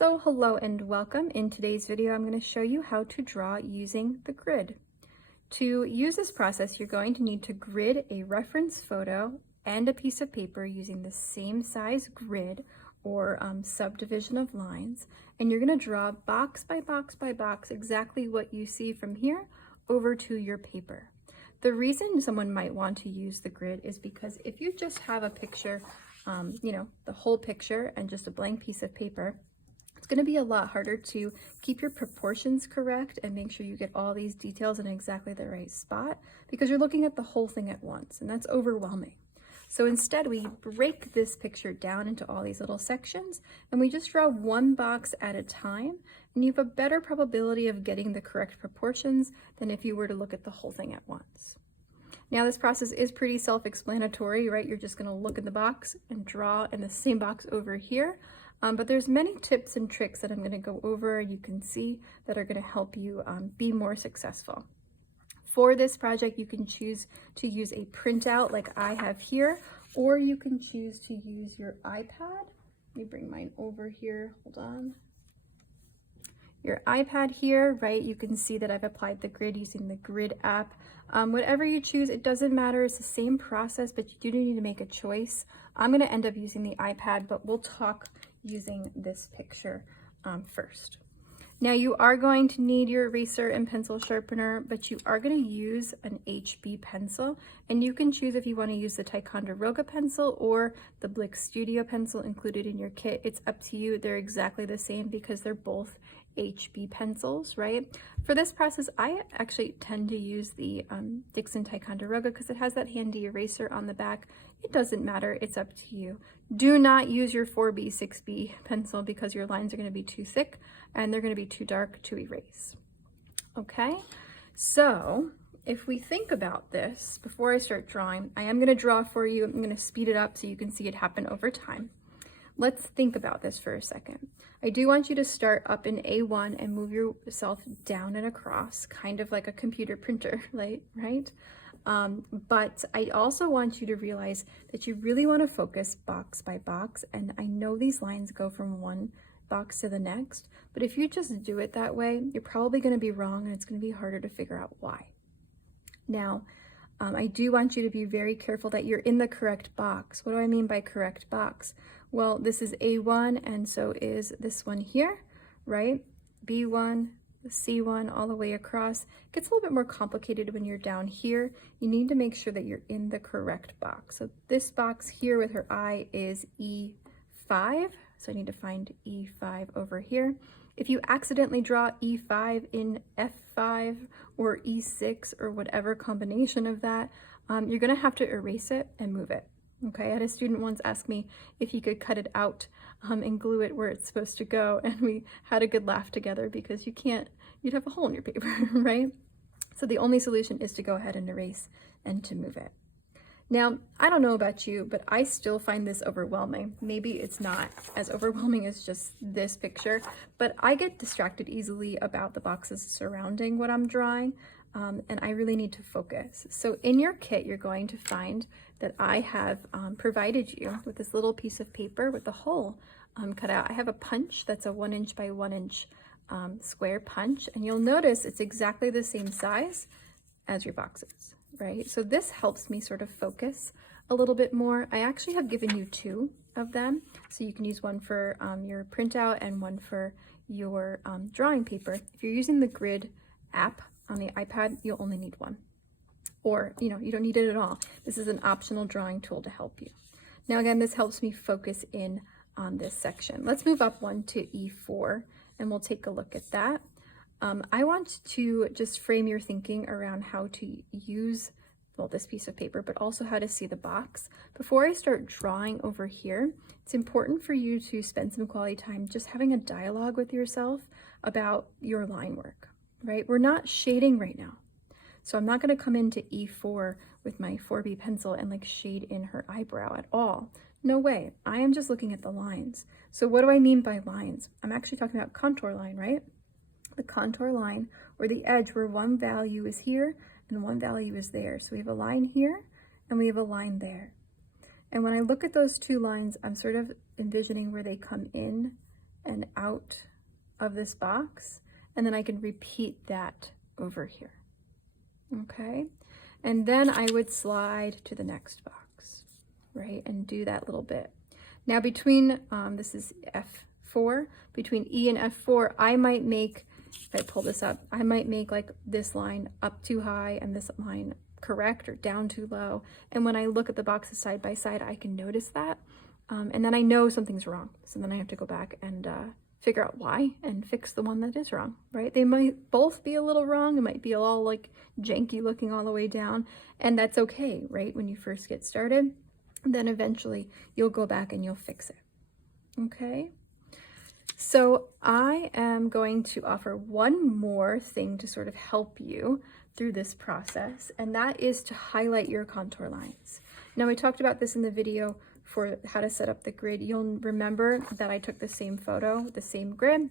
So hello and welcome. In today's video, I'm going to show you how to draw using the grid. To use this process, you're going to need to grid a reference photo and a piece of paper using the same size grid or subdivision of lines. And you're going to draw box by box by box exactly what you see from here over to your paper. The reason someone might want to use the grid is because if you just have a picture, the whole picture and just a blank piece of paper, it's going to be a lot harder to keep your proportions correct and make sure you get all these details in exactly the right spot because you're looking at the whole thing at once, and that's overwhelming. So instead, we break this picture down into all these little sections, and we just draw one box at a time, and you have a better probability of getting the correct proportions than if you were to look at the whole thing at once. Now, this process is pretty self-explanatory, right? You're just going to look at the box and draw in the same box over here. But there's many tips and tricks that I'm going to go over, you can see, that are going to help you be more successful. For this project, you can choose to use a printout like I have here, or you can choose to use your iPad. Let me bring mine over here, hold on. Your iPad here, right? You can see that I've applied the grid using the grid app. Whatever you choose, it doesn't matter. It's the same process, but you do need to make a choice. I'm going to end up using the iPad, but we'll talk using this picture first. Now, you are going to need your eraser and pencil sharpener, but you are going to use an HB pencil, and you can choose if you want to use the Ticonderoga pencil or the Blick Studio pencil included in your kit. It's up to you. They're exactly the same because they're both HB pencils, right? For this process, I actually tend to use the Dixon Ticonderoga because it has that handy eraser on the back. It doesn't matter, it's up to you. Do not use your 4B, 6B pencil because your lines are going to be too thick and they're going to be too dark to erase. Okay, so if we think about this, before I start drawing, I am going to draw for you. I'm going to speed it up so you can see it happen over time. Let's think about this for a second. I do want you to start up in A1 and move yourself down and across, kind of like a computer printer, right? But I also want you to realize that you really want to focus box by box. And I know these lines go from one box to the next, but if you just do it that way, you're probably going to be wrong and it's going to be harder to figure out why. Now, I do want you to be very careful that you're in the correct box. What do I mean by correct box? Well, this is A1, and so is this one here, right? B1, C1, all the way across. It gets a little bit more complicated when you're down here. You need to make sure that you're in the correct box. So this box here with her eye is E5, so I need to find E5 over here. If you accidentally draw E5 in F5 or E6 or whatever combination of that, you're going to have to erase it and move it. Okay, I had a student once ask me if he could cut it out and glue it where it's supposed to go, and we had a good laugh together because you'd have a hole in your paper, right? So the only solution is to go ahead and erase and to move it. Now, I don't know about you, but I still find this overwhelming. Maybe it's not as overwhelming as just this picture, but I get distracted easily about the boxes surrounding what I'm drawing, and I really need to focus. So in your kit, you're going to find that I have provided you with this little piece of paper with the hole cut out. I have a punch that's a 1 inch by 1 inch square punch, and you'll notice it's exactly the same size as your boxes. Right? So this helps me sort of focus a little bit more. I actually have given you 2 of them, so you can use one for your printout and one for your drawing paper. If you're using the grid app on the iPad, you'll only need 1. Or, you don't need it at all. This is an optional drawing tool to help you. Now, again, this helps me focus in on this section. Let's move up 1 to E4, and we'll take a look at that. I want to just frame your thinking around how to use, well, this piece of paper, but also how to see the box. Before I start drawing over here, it's important for you to spend some quality time just having a dialogue with yourself about your line work, right? We're not shading right now. So I'm not going to come into E4 with my 4B pencil and like shade in her eyebrow at all. No way. I am just looking at the lines. So what do I mean by lines? I'm actually talking about contour line, right? The contour line or the edge where one value is here and one value is there. So we have a line here and we have a line there. And when I look at those 2 lines, I'm sort of envisioning where they come in and out of this box, and then I can repeat that over here. Okay, and then I would slide to the next box, right, and do that little bit. Now between, this is F4, between E and F4, I might make, if I pull this up, I might make like this line up too high and this line correct or down too low. And when I look at the boxes side by side, I can notice that. And then I know something's wrong. So then I have to go back and figure out why and fix the one that is wrong, right? They might both be a little wrong. It might be all like janky looking all the way down, and that's okay, right? When you first get started, then eventually you'll go back and you'll fix it, okay? So I am going to offer one more thing to sort of help you through this process, and that is to highlight your contour lines. Now, we talked about this in the video for how to set up the grid. You'll remember that I took the same photo, the same grid,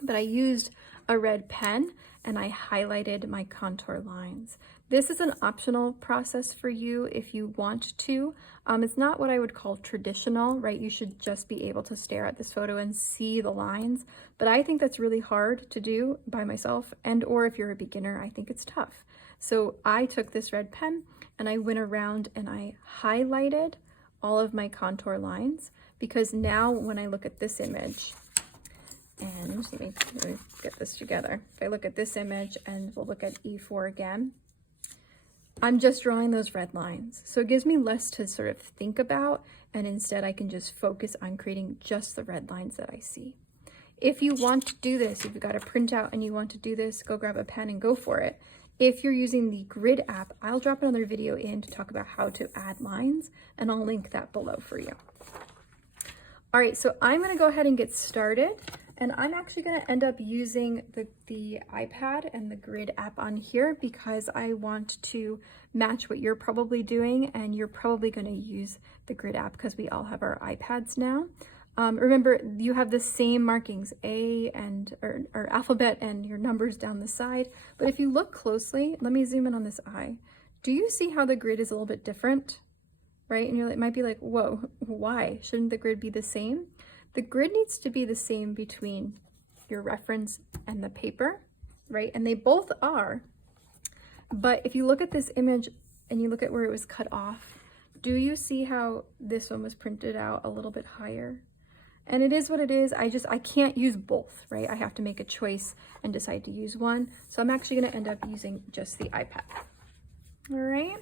but I used a red pen and I highlighted my contour lines. This is an optional process for you if you want to. It's not what I would call traditional, right? You should just be able to stare at this photo and see the lines, but I think that's really hard to do by myself, and or if you're a beginner, I think it's tough. So I took this red pen and I went around and I highlighted all of my contour lines, because now when I look at this image, and let me get this together. If I look at this image and we'll look at E4 again, I'm just drawing those red lines. So it gives me less to sort of think about, and instead I can just focus on creating just the red lines that I see. If you want to do this, if you've got a printout and you want to do this, go grab a pen and go for it. If you're using the Grid app, I'll drop another video in to talk about how to add lines, and I'll link that below for you. All right, so I'm gonna go ahead and get started, and I'm actually gonna end up using the iPad and the Grid app on here because I want to match what you're probably doing, and you're probably gonna use the Grid app because we all have our iPads now. Remember, you have the same markings, A and or alphabet and your numbers down the side. But if you look closely, let me zoom in on this eye. Do you see how the grid is a little bit different, right? And it might be like, whoa, why? Shouldn't the grid be the same? The grid needs to be the same between your reference and the paper, right? And they both are. But if you look at this image and you look at where it was cut off, do you see how this one was printed out a little bit higher? And it is what it is. I can't use both, right? I have to make a choice and decide to use one. So I'm actually gonna end up using just the iPad. All right,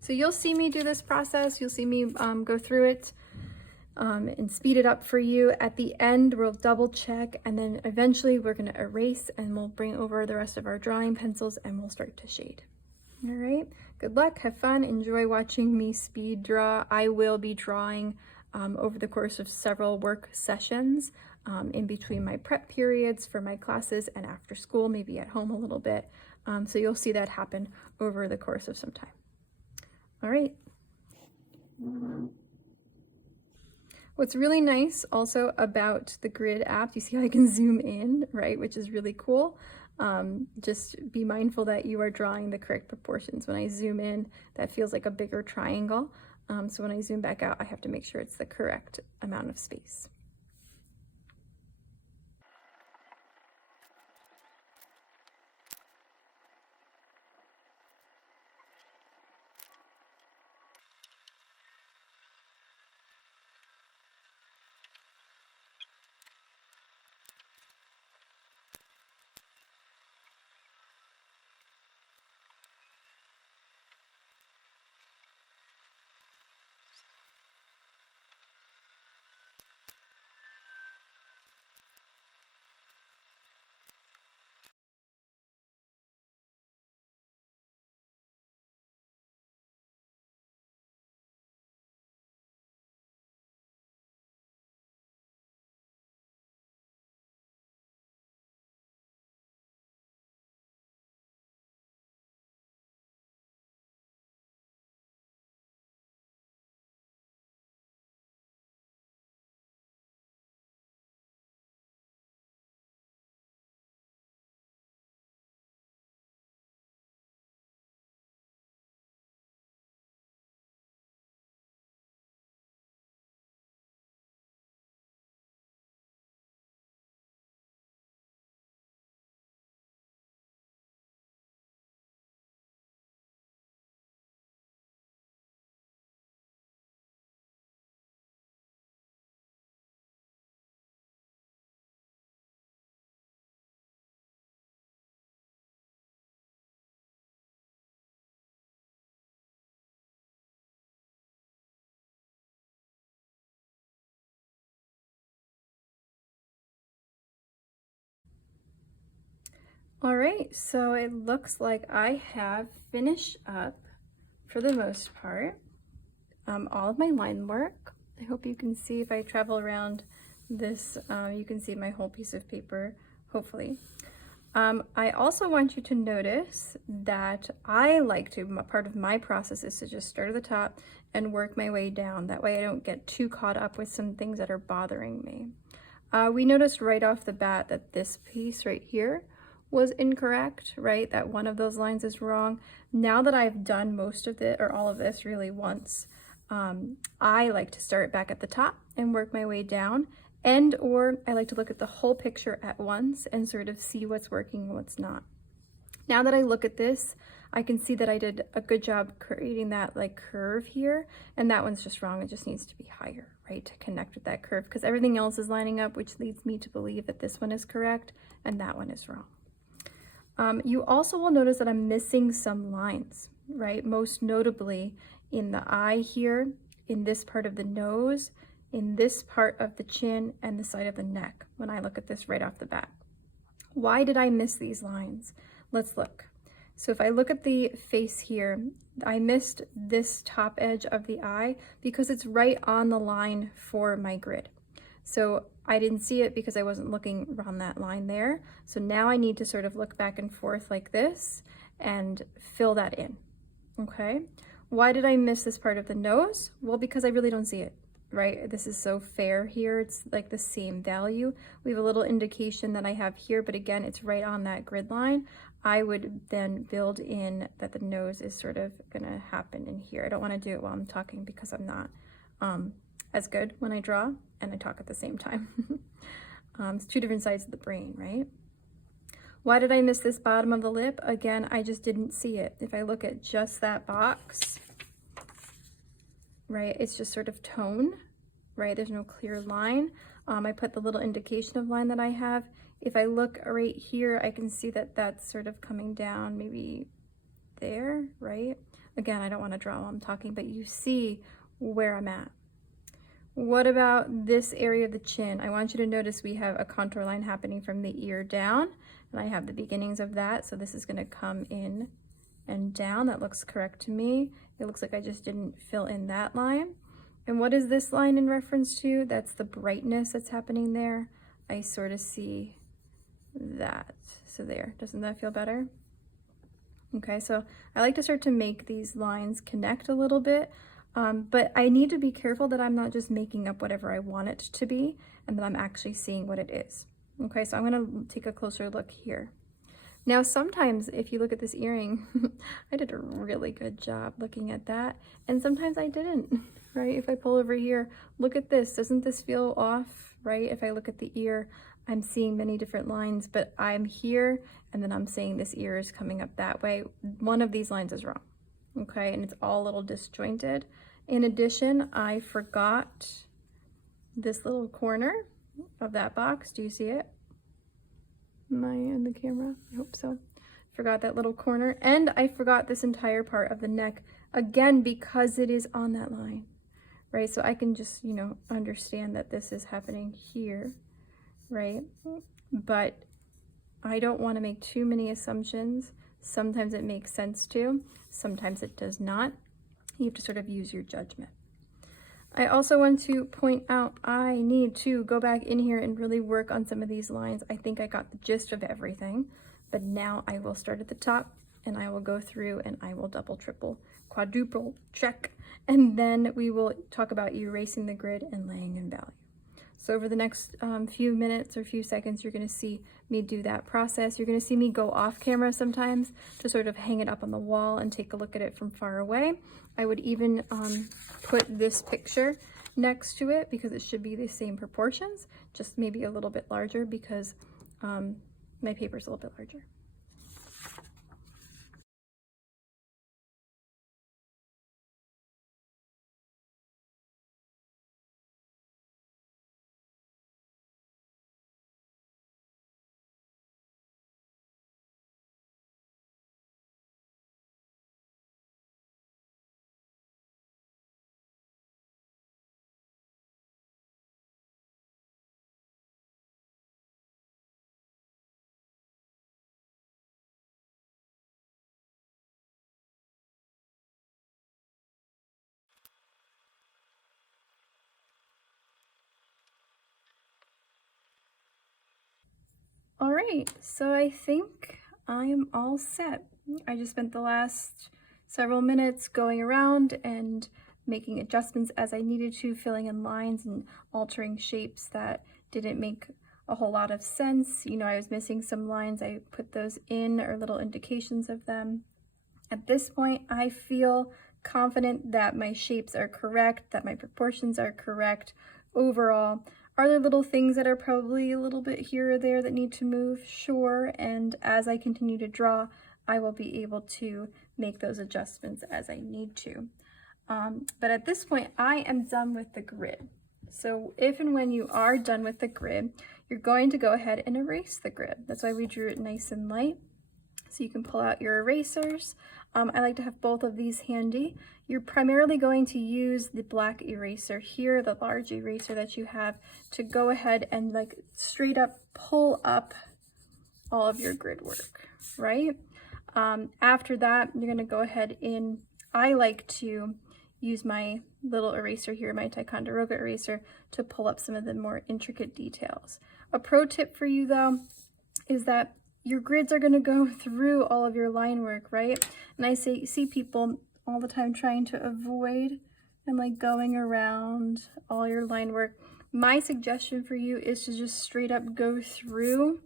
so you'll see me do this process. You'll see me go through it and speed it up for you. At the end, we'll double check, and then eventually we're gonna erase, and we'll bring over the rest of our drawing pencils and we'll start to shade. All right, good luck, have fun, enjoy watching me speed draw. I will be drawing over the course of several work sessions in between my prep periods for my classes and after school, maybe at home a little bit. So you'll see that happen over the course of some time. All right. What's really nice also about the Grid app, you see how I can zoom in, right, which is really cool. Just be mindful that you are drawing the correct proportions. When I zoom in, that feels like a bigger triangle. So when I zoom back out, I have to make sure it's the correct amount of space. All right, so it looks like I have finished up, for the most part, all of my line work. I hope you can see if I travel around this, you can see my whole piece of paper, hopefully. I also want you to notice that I like to, part of my process is to just start at the top and work my way down. That way I don't get too caught up with some things that are bothering me. We noticed right off the bat that this piece right here was incorrect, right? That one of those lines is wrong. Now that I've done most of it, or all of this really once, I like to start back at the top and work my way down, or I like to look at the whole picture at once and sort of see what's working and what's not. Now that I look at this, I can see that I did a good job creating that like curve here, and that one's just wrong. It just needs to be higher, right, to connect with that curve, because everything else is lining up, which leads me to believe that this one is correct and that one is wrong. You also will notice that I'm missing some lines, right? Most notably in the eye here, in this part of the nose, in this part of the chin, and the side of the neck when I look at this right off the bat. Why did I miss these lines? Let's look. So if I look at the face here, I missed this top edge of the eye because it's right on the line for my grid. So I didn't see it because I wasn't looking around that line there. So now I need to sort of look back and forth like this and fill that in, okay? Why did I miss this part of the nose? Well, because I really don't see it, right? This is so fair here. It's like the same value. We have a little indication that I have here, but again, it's right on that grid line. I would then build in that the nose is sort of gonna happen in here. I don't wanna do it while I'm talking because I'm not as good when I draw and I talk at the same time. It's two different sides of the brain, right? Why did I miss this bottom of the lip? Again, I just didn't see it. If I look at just that box, right, it's just sort of tone, right? There's no clear line. I put the little indication of line that I have. If I look right here, I can see that that's sort of coming down maybe there, right? Again, I don't want to draw while I'm talking, but you see where I'm at. What about this area of the chin? I want you to notice we have a contour line happening from the ear down, and I have the beginnings of that. So this is going to come in and down. That looks correct to me. It looks like I just didn't fill in that line. And what is this line in reference to? That's the brightness that's happening there. I sort of see that. So there, doesn't that feel better? Okay, so I like to start to make these lines connect a little bit. But I need to be careful that I'm not just making up whatever I want it to be and that I'm actually seeing what it is. Okay, so I'm gonna take a closer look here. Now, sometimes if you look at this earring, I did a really good job looking at that, and sometimes I didn't, right? If I pull over here, look at this. Doesn't this feel off, right? If I look at the ear, I'm seeing many different lines, but I'm here, and then I'm saying this ear is coming up that way. One of these lines is wrong. Okay, and it's all a little disjointed. In addition, I forgot this little corner of that box. Do you see it? Am I in the camera? I hope so. Forgot that little corner, and I forgot this entire part of the neck, again, because it is on that line, right? So I can just, you know, understand that this is happening here, right? But I don't want to make too many assumptions. Sometimes it makes sense to, sometimes it does not. You have to sort of use your judgment. I also want to point out I need to go back in here and really work on some of these lines. I think I got the gist of everything, but now I will start at the top and I will go through and I will double, triple, quadruple check, and then we will talk about erasing the grid and laying in value. So over the next few minutes or few seconds, you're going to see me do that process. You're going to see me go off camera sometimes to sort of hang it up on the wall and take a look at it from far away. I would even put this picture next to it because it should be the same proportions, just maybe a little bit larger because my paper's a little bit larger. right, so I think I am all set. I just spent the last several minutes going around and making adjustments as I needed to, filling in lines and altering shapes that didn't make a whole lot of sense. You know, I was missing some lines. I put those in, or little indications of them. At this point, I feel confident that my shapes are correct, that my proportions are correct overall. Are there little things that are probably a little bit here or there that need to move? Sure, and as I continue to draw, I will be able to make those adjustments as I need to. But at this point, I am done with the grid. So if and when you are done with the grid, you're going to go ahead and erase the grid. That's why we drew it nice and light. So you can pull out your erasers. I like to have both of these handy. You're primarily going to use the black eraser here, the large eraser that you have, to go ahead and like straight up pull up all of your grid work, right? After that, you're gonna go ahead and, I like to use my little eraser here, my Ticonderoga eraser, to pull up some of the more intricate details. A pro tip for you though, is that your grids are going to go through all of your line work, right? And I see people all the time trying to avoid and like going around all your line work. My suggestion for you is to just straight up go through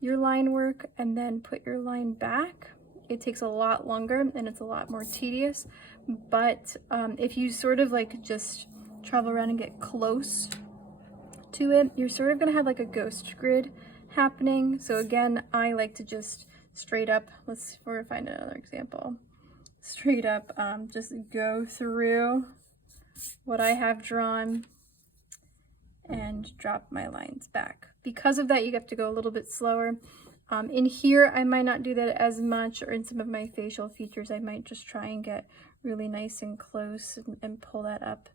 your line work and then put your line back. It takes a lot longer and it's a lot more tedious, but if you sort of like just travel around and get close to it, you're sort of going to have like a ghost grid happening. So again, I like to just straight up, let's find another example, straight up just go through what I have drawn and drop my lines back. Because of that, you have to go a little bit slower. In here, I might not do that as much, or in some of my facial features, I might just try and get really nice and close and pull that up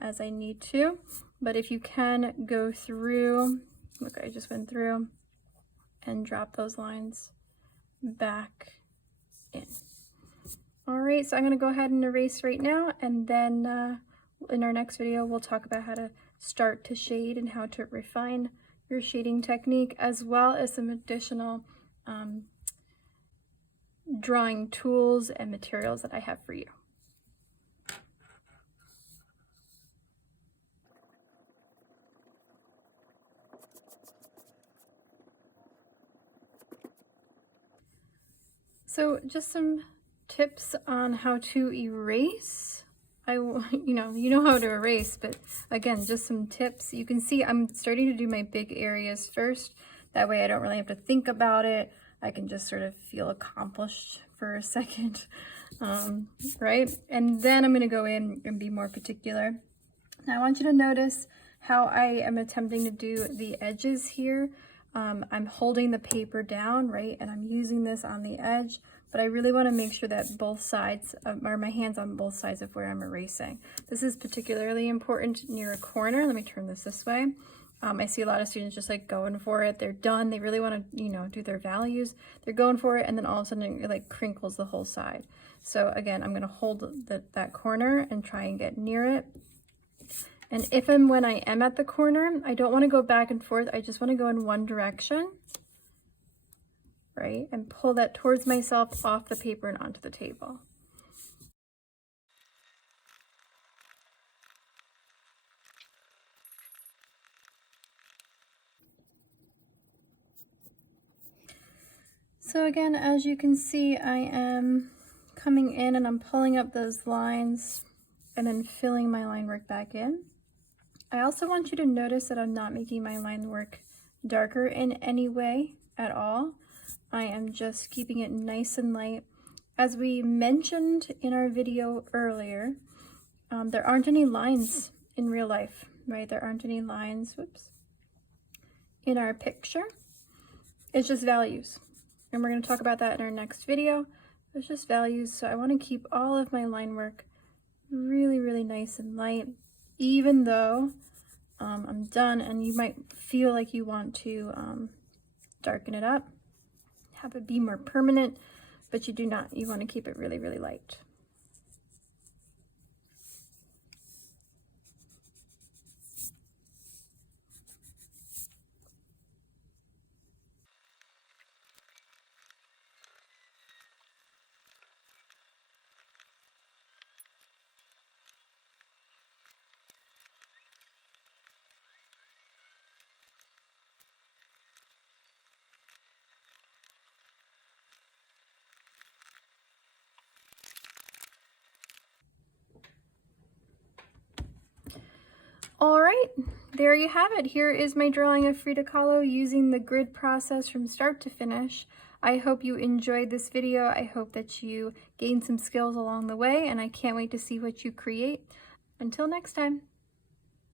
as I need to. But if you can go through, look, I just went through and drop those lines back in. All right, so I'm gonna go ahead and erase right now, and then in our next video, we'll talk about how to start to shade and how to refine your shading technique, as well as some additional drawing tools and materials that I have for you. So just some tips on how to erase. You know how to erase, but again, just some tips. You can see I'm starting to do my big areas first. That way I don't really have to think about it. I can just sort of feel accomplished for a second, right? And then I'm gonna go in and be more particular. Now I want you to notice how I am attempting to do the edges here. I'm holding the paper down, right? And I'm using this on the edge, but I really want to make sure that both sides, or my hands on both sides of where I'm erasing. This is particularly important near a corner. Let me turn this way. I see a lot of students just like going for it. They're done. They really want to, do their values. They're going for it, and then all of a sudden it like crinkles the whole side. So again, I'm going to hold that corner and try and get near it. And if and when I am at the corner, I don't want to go back and forth. I just want to go in one direction, right? And pull that towards myself off the paper and onto the table. So again, as you can see, I am coming in and I'm pulling up those lines and then filling my line work back in. I also want you to notice that I'm not making my line work darker in any way at all. I am just keeping it nice and light. As we mentioned in our video earlier, there aren't any lines in real life, right? There aren't any lines, in our picture. It's just values. And we're going to talk about that in our next video. It's just values, so I want to keep all of my line work really, really nice and light, even though I'm done, and you might feel like you want to darken it up, have it be more permanent, but you do not. You want to keep it really, really light. All right, there you have it. Here is my drawing of Frida Kahlo using the grid process from start to finish. I hope you enjoyed this video. I hope that you gained some skills along the way, and I can't wait to see what you create. Until next time.